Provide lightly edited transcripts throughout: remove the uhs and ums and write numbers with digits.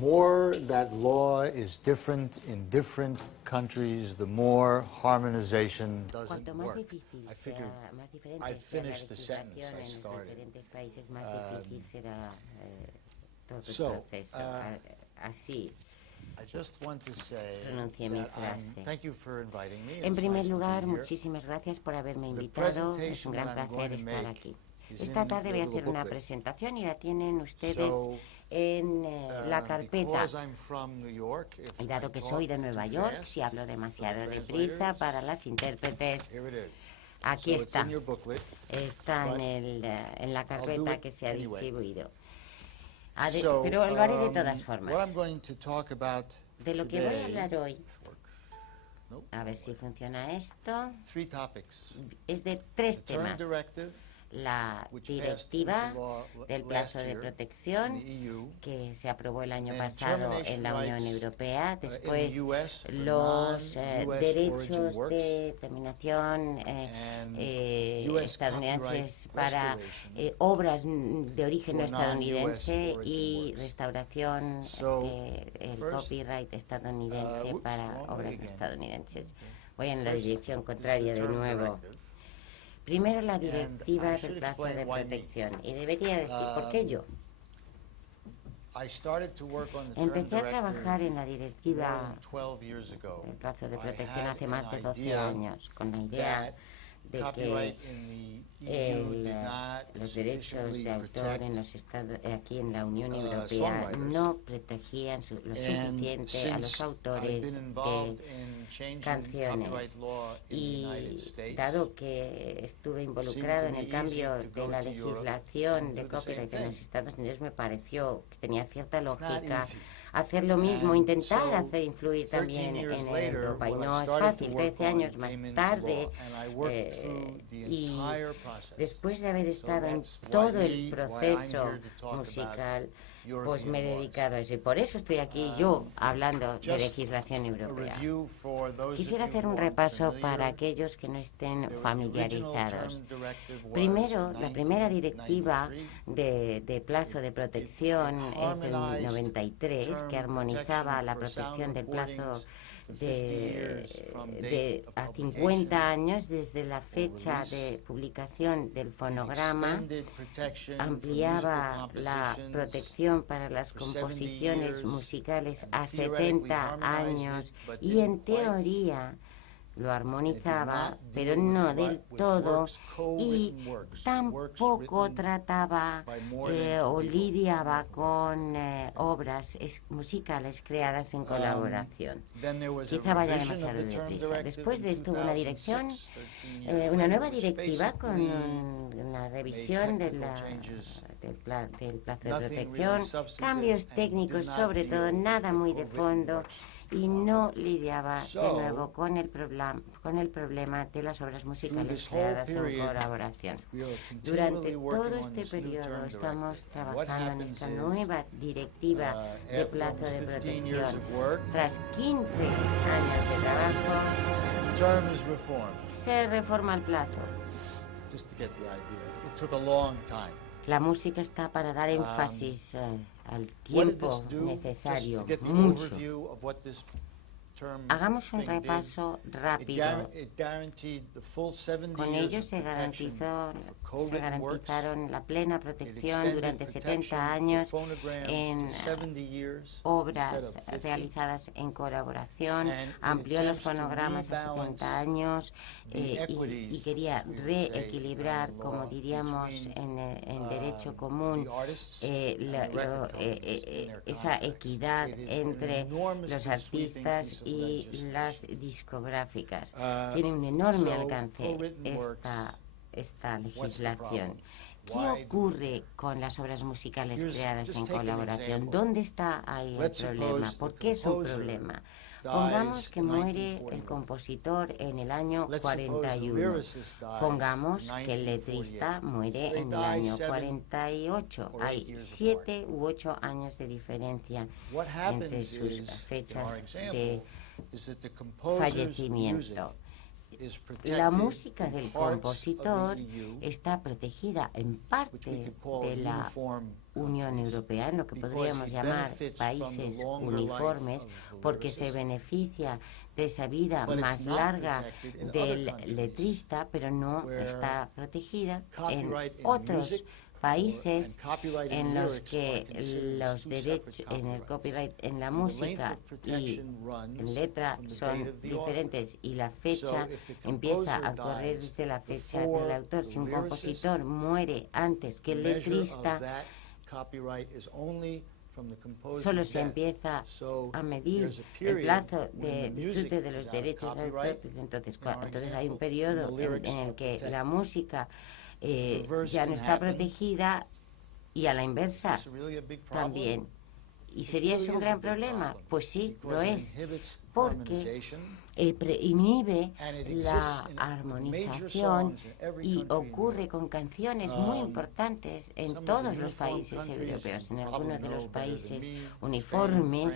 more that law is different in different countries, the more harmonization doesn't Cuanto más work. difícil I figured sea, más diferente I'd sea la finish the sentence legislación I en los started. diferentes países, más difícil será todo el So, proceso. Así I just want to say pronuncié mi that frase. thank you for inviting me. En It's primer nice to be lugar, here. muchísimas gracias por haberme The invitado. Es un presentation gran that I'm placer going to estar make aquí. is Esta in tarde the voy a little hacer una booklet. presentación y la tienen ustedes So, en la carpeta. because I'm from New York, if Y dado I que talk soy de Nueva too York, fast si hablo for the demasiado deprisa translators, para las intérpretes, here it is. aquí So it's está. in your booklet, Está but en la do carpeta it que se ha anyway. distribuido. So, Pero lo haré de todas what I'm formas. going to talk about De lo que voy a today, hablar hoy, Nope. a ver si funciona esto, Three topics. es de tres The Term temas. Directive, La which passed directiva into law del last plazo de year protección in the EU, que se aprobó el año and pasado termination en la Unión rights, Europea, in the después US for los non-US derechos origin works, de terminación and US estadounidenses copyright para restoration obras de origen no for non-US estadounidense origin y works. restauración So, del first, copyright estadounidense whoops, para wrong way obras no again. estadounidenses. Voy en la First dirección is the contraria de term nuevo. directive. Primero la And directiva I del should plazo explain de why me. protección. Y debería decir, ¿por qué yo? I started to work on the term Empecé a trabajar en la directive directiva more than 12 years ago. del plazo de I protección had hace an más de 12 idea años, con la idea that de que copyright in the EU did not los derechos sufficiently de autor en los estados, aquí en la Unión Europea songwriters. no protegían lo And suficiente a los since I've autores been de involved in changing copyright canciones. law in the Y United States, dado que estuve involucrado en el cambio de la legislación de copyright en los Estados Unidos, me pareció que tenía cierta it's not lógica easy. hacer lo mismo, And intentar so, hacer influir 13 también years en later, Europa. Y what I no es started to fácil, work 13 on años más came into tarde, law, and I worked through the y entire process. después de haber estado en that's why todo el why I'm proceso here to talk musical, about pues me he European dedicado a eso. Y por eso estoy aquí yo hablando de just legislación A europea. review for those Quisiera of you hacer un who aren't repaso familiar. para aquellos que no estén The original familiarizados. term directive was Primero, in la primera directiva 1993. de plazo de protección It es del harmonized 93, que term armonizaba protection la for sound protección del plazo recordings for 50 years from date of a publication, 50 años desde la fecha de publicación del fonograma. extended protection for Ampliaba musical la compositions protección para las for 70 composiciones years, musicales a theoretically 70 harmonized años it, but y en didn't quite. teoría lo armonizaba, not pero deal with no del with todo, works, y co-written works tampoco written trataba by more than two o people. lidiaba con obras musicales creadas en colaboración. Then there was a Quizá vaya revision of demasiado the term deprisa. directive Después de in esto hubo una dirección, 2006, 13 years una later, nueva which directiva con basically una revisión de technical changes, del plazo de nothing protección, really substantive, cambios and técnicos did not sobre todo, deal with nada the muy de co-written fondo, works. y no lidiaba de So, nuevo con el problema de las obras musicales this whole creadas en period, colaboración. We are Durante continually working todo on este this new periodo term estamos directive. And what trabajando en happens esta is, nueva directiva de after plazo de 15 years protección. of work, Tras 15 años de trabajo, the term is reformed, se reforma el plazo. just to get the idea. It took a long time. La música está para dar énfasis al What did tiempo this do? necesario, Just to get the mucho. overview of what this term Hagamos un thing did. repaso rápido. It guaranteed the full 70 Con years ello of protection for se co-written works. garantizaron la plena It protección extended durante protection 70 for años phonograms en to 70 years obras instead of 50. realizadas en colaboración, And it amplió los attempts to fonogramas a rebalance 70 años the y equities, quería we would say, reequilibrar, in como law, diríamos between, en derecho común, the artists and the record companies in their esa contracts. equidad It is an entre enormously los artistas sweeping piece of y legislation. las discográficas. Uh, Tiene un enorme so alcance co-written works, esta what's the legislación. problem? ¿Qué Why do- ocurre con las obras musicales Here's- creadas just en take an colaboración? example. ¿Dónde está ahí el Let's problema? suppose ¿Por the qué es un composer problema? dies Pongamos que in muere 1941. el compositor en el año Let's suppose the 41. lyricist dies Pongamos in que el 1948. letrista muere They en el die año 7 48. or 8 Hay years 7 u 8 años de diferencia What entre happens sus is, in our fechas de example, is that the composer's music fallecimiento. la música del compositor está protegida en parte de la Unión Europea, en lo que podríamos llamar países uniformes, porque se beneficia de esa vida más larga del letrista, pero no está protegida en otros países en los que los derechos en el copyright en la música y en letra son diferentes y la fecha empieza a correr desde la fecha del autor. Si un compositor muere antes que el letrista, solo se empieza a medir el plazo de disfrute de los derechos de autor. Entonces hay un periodo en el que la música ya no está protegida y a la inversa también. ¿Y sería eso un gran problema? Pues sí, lo es, porque inhibe la armonización y ocurre con canciones muy importantes en todos los países europeos. En algunos de los países uniformes,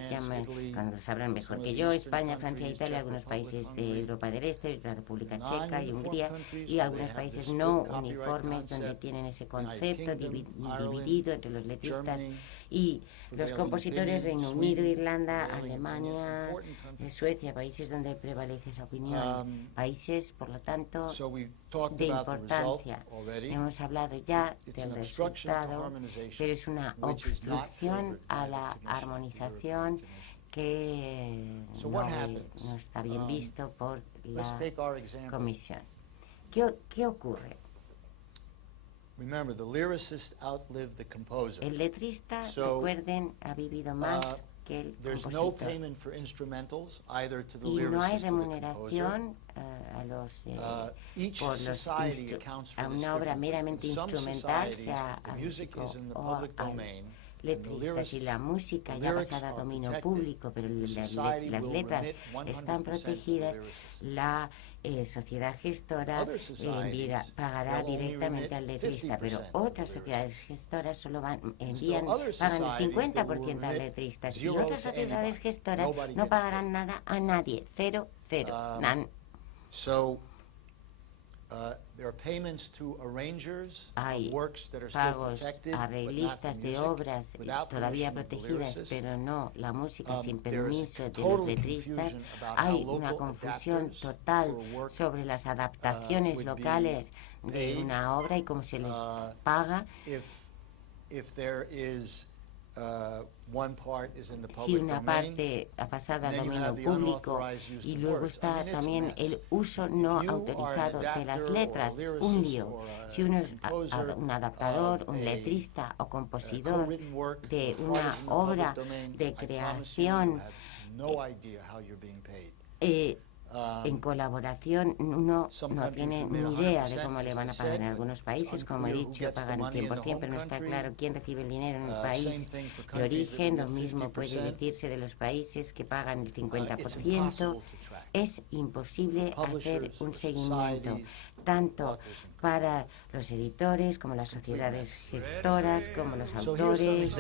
cuando lo sabrán mejor que yo, España, Francia, Italia, algunos países de Europa del Este, la República Checa y Hungría, y algunos países no uniformes donde tienen ese concepto dividido entre los letristas y los compositores. Reino Unido, Irlanda, Alemania, Suecia, países donde prevalece esa opinión, países, por lo tanto, de importancia. Hemos hablado ya del resultado, pero es una obstrucción a la armonización que no está bien visto por la Comisión. ¿Qué ocurre? El letrista, recuerden, ha vivido más que el compositor. Y no hay remuneración a una obra meramente instrumental, sea al músico o al letrista. Si la música ya ha pasado a dominio público, pero las letras están protegidas, la sociedad gestora pagará directamente al letrista, pero otras sociedades gestoras solo pagan el 50% al letrista, y otras sociedades gestoras no pagarán nada a nadie, cero. Hay pagos a arreglistas de obras todavía protegidas, pero no la música sin permiso de los letristas. Hay una confusión total sobre las adaptaciones locales de una obra y cómo se les paga. Si una parte ha pasado a dominio público y luego está también el uso no autorizado de las letras, un lío. Si uno es un adaptador, un letrista o compositor de una obra de creación en colaboración, uno no tiene ni idea de cómo le van a pagar. En algunos países, como he dicho, pagan el 100%, pero no está claro quién recibe el dinero en el país de origen. Lo mismo puede decirse de los países que pagan el 50%. Es imposible hacer un seguimiento, tanto para los editores, como las sociedades gestoras, como los autores.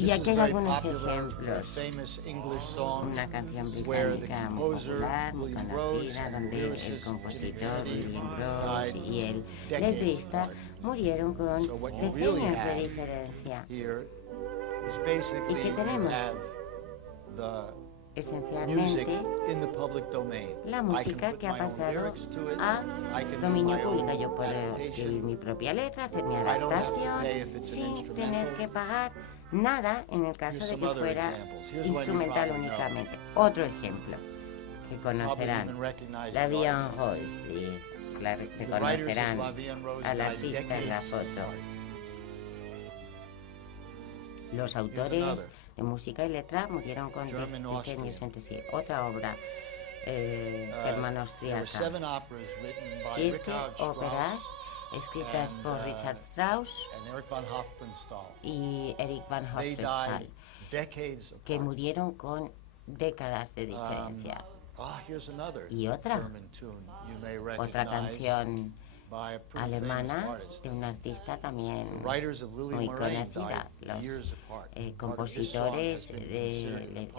Y aquí hay algunos ejemplos. Una canción británica muy popular, muy conocida, donde el compositor William Rose y el letrista murieron con decenios de diferencia. ¿Y qué tenemos? Esencialmente, la música que ha pasado a dominio público. Yo puedo escribir mi propia letra, hacer mi adaptación, sin tener que pagar nada en el caso de que fuera instrumental únicamente. Otro ejemplo que conocerán, La Vie en Rose, y reconocerán al artista en la foto. Los autores de música y letra murieron con decenios entre sí. Otra obra germano-austriaca. 7 óperas escritas por Richard Strauss y Erich von Hofmannsthal, que murieron con décadas de diferencia. Y otra canción alemana de una artista también muy conocida. Los compositores de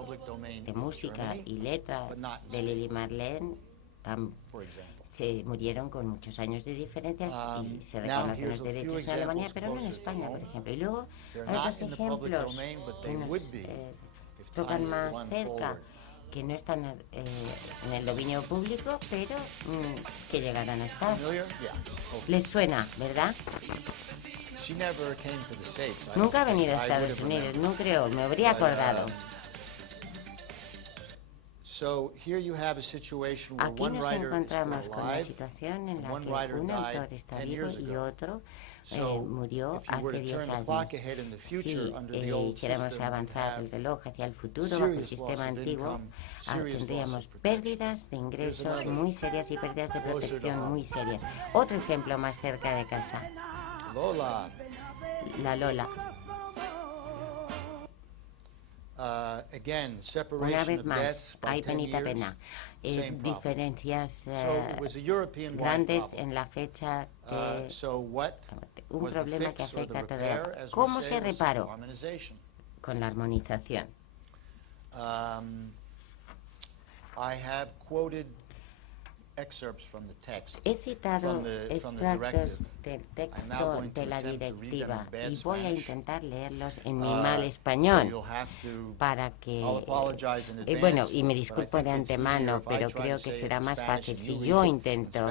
música y letra de Lili Marlene se murieron con muchos años de diferencias y se reconocen los derechos en Alemania, pero no en España, por ejemplo. Y luego hay otros ejemplos que nos tocan más cerca, que no están en el dominio público, pero que llegarán a estar. ¿Les suena, verdad? Nunca ha venido a Estados Unidos, no creo, me habría acordado. Aquí nos encontramos con la situación en la que un autor está vivo y otro murió hace 10 años. Si queremos avanzar el reloj hacia el futuro bajo el sistema antiguo, tendríamos pérdidas de ingresos muy serias y pérdidas de protección muy serias. Otro ejemplo más cerca de casa. La Lola. Una vez más, hay penita pena. Diferencias grandes en la fecha de un problema que afecta a todo el mundo. ¿Cómo se reparó? Con la armonización. He citado extractos del texto de la directiva y voy a intentar leerlos en mi mal español para que... bueno, y me disculpo de antemano, pero creo que será más fácil si yo intento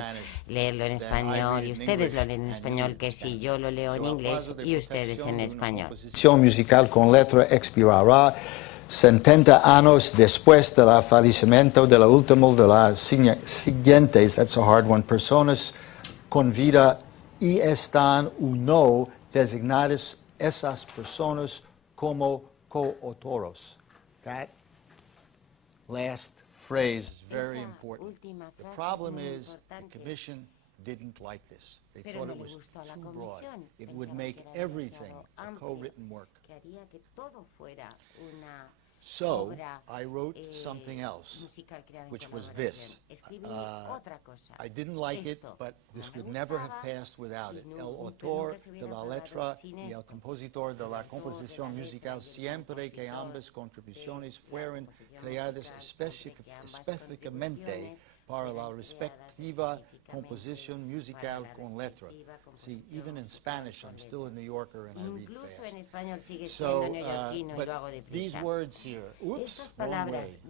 leerlo en español y ustedes lo leen en español que si yo lo leo en inglés y ustedes en español. Composición musical con letra expirará 70 años después del fallecimiento de la última de las siguientes, that's a hard one, personas con vida y están o no designadas esas personas como coautoros. That last phrase is very important. The problem is the commission didn't like this. They thought it was too broad. It would make everything a co-written work. So I wrote something else, which was this. I didn't like it, but this would never have passed without it. El autor de la letra y el compositor de la composición musical siempre que ambas contribuciones fueron creadas específicamente para la respectiva composición musical con letra. See, even in Spanish, I'm still a New Yorker and I read fast. En español sigue siendo neoyorquino y lo hago deprisa. These words here, estas palabras,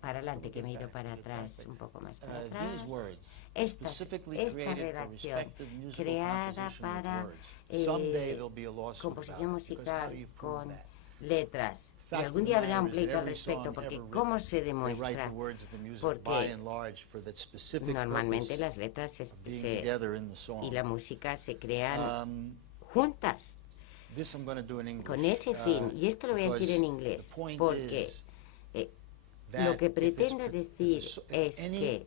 para adelante, que me he ido para atrás, un poco más para atrás. Esta redacción creada para composición musical con letras. Y algún día habrá un pleito al respecto, porque ¿cómo se demuestra? Porque normalmente las letras y la música se crean juntas, con ese fin. Y esto lo voy a decir en inglés, porque lo que pretendo decir es que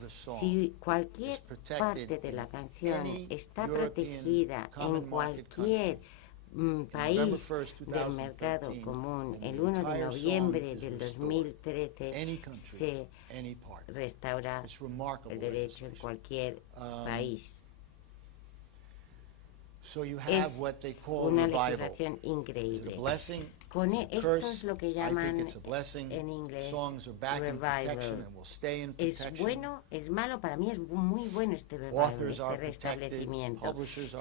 si cualquier parte de la canción está protegida en cualquier país del mercado común, el 1 de noviembre del 2013 se restaura el derecho en cualquier país. Es una legislación increíble. Esto es lo que llaman en inglés revival. Es bueno, es malo, para mí es muy bueno este revival, este restablecimiento.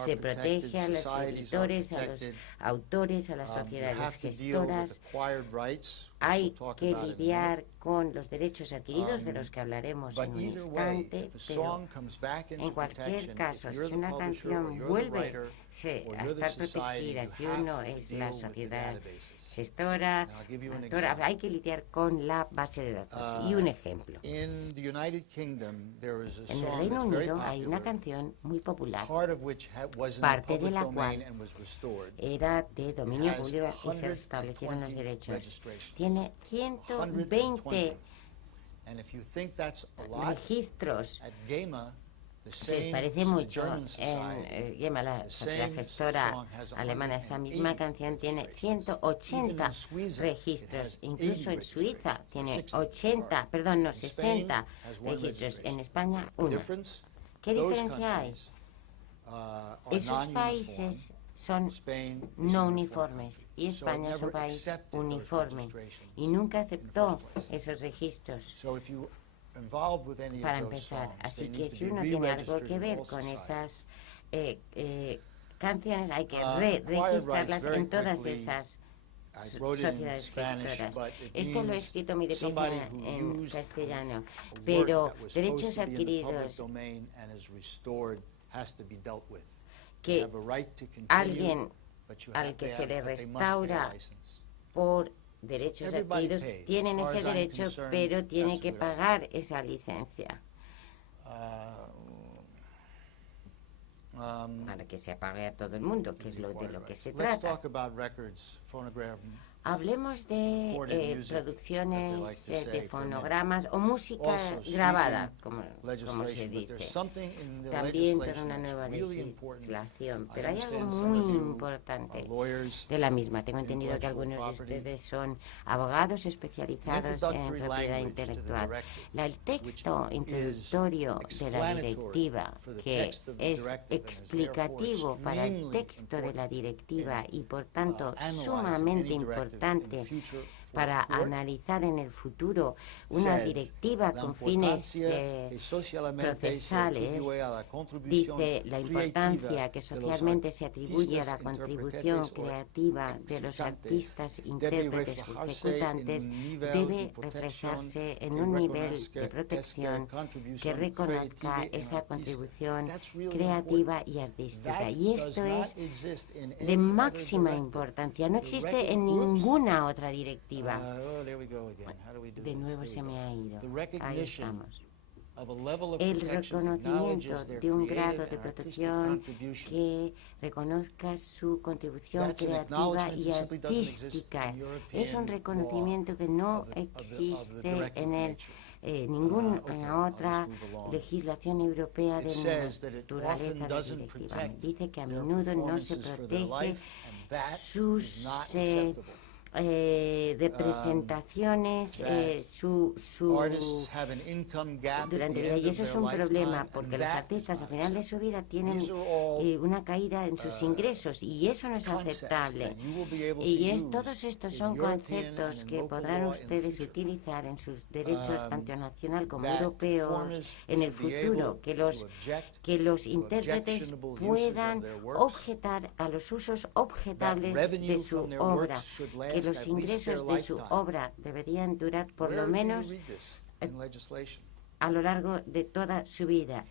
Se protege a los editores, a los autores, a las sociedades gestoras. Hay que lidiar con los derechos adquiridos, de los que hablaremos en un instante, pero en cualquier caso, si una canción vuelve a estar protegida, si uno es la sociedad gestora, autora, hay que lidiar con la base de datos. Y un ejemplo. En el Reino Unido hay una canción muy popular, parte de la cual era de dominio público y se restablecieron los derechos. Tiene 120 registros. Se les parece mucho. En GEMA, la sociedad gestora alemana, esa misma canción tiene 180 registros. Incluso en Suiza tiene 60 registros. En España, 1. ¿Qué diferencia hay? Esos países son no uniformes y España es un país uniforme y nunca aceptó esos registros para empezar. Así que si uno tiene algo que ver con esas canciones, hay que registrarlas en todas esas sociedades gestoras. Esto lo he escrito mi defensa en castellano, pero derechos adquiridos que alguien al que se le restaura por derechos adquiridos tienen ese derecho, pero tiene que pagar esa licencia para que se pague a todo el mundo, que es de lo que se trata. Hablemos de producciones de fonogramas o música grabada, como se dice. También toda una nueva legislación. Pero hay algo muy importante de la misma. Tengo entendido que algunos de ustedes son abogados especializados en propiedad intelectual. El texto introductorio de la directiva, que es explicativo para el texto de la directiva y por tanto sumamente importante para analizar en el futuro una directiva con fines procesales, dice la importancia que socialmente se atribuye a la contribución creativa de los artistas, intérpretes y ejecutantes, debe reflejarse en un nivel de protección que reconozca esa contribución creativa y artística. Y esto es de máxima importancia. No existe en ninguna otra directiva. De nuevo se me ha ido. Ahí estamos. El reconocimiento de un grado de protección que reconozca su contribución creativa y artística. Es un reconocimiento que no existe en ninguna otra legislación europea de naturaleza de directiva. Dice que a menudo no se protege sus representaciones durante vida, y eso es un problema porque los artistas al final de su vida tienen una caída en sus ingresos y eso no es aceptable. Y todos estos son conceptos que podrán ustedes utilizar en sus derechos tanto nacional como europeos en el futuro, que los intérpretes puedan objetar a los usos objetables de su obra, que los ingresos de su obra deberían durar por lo menos a lo largo de toda su vida.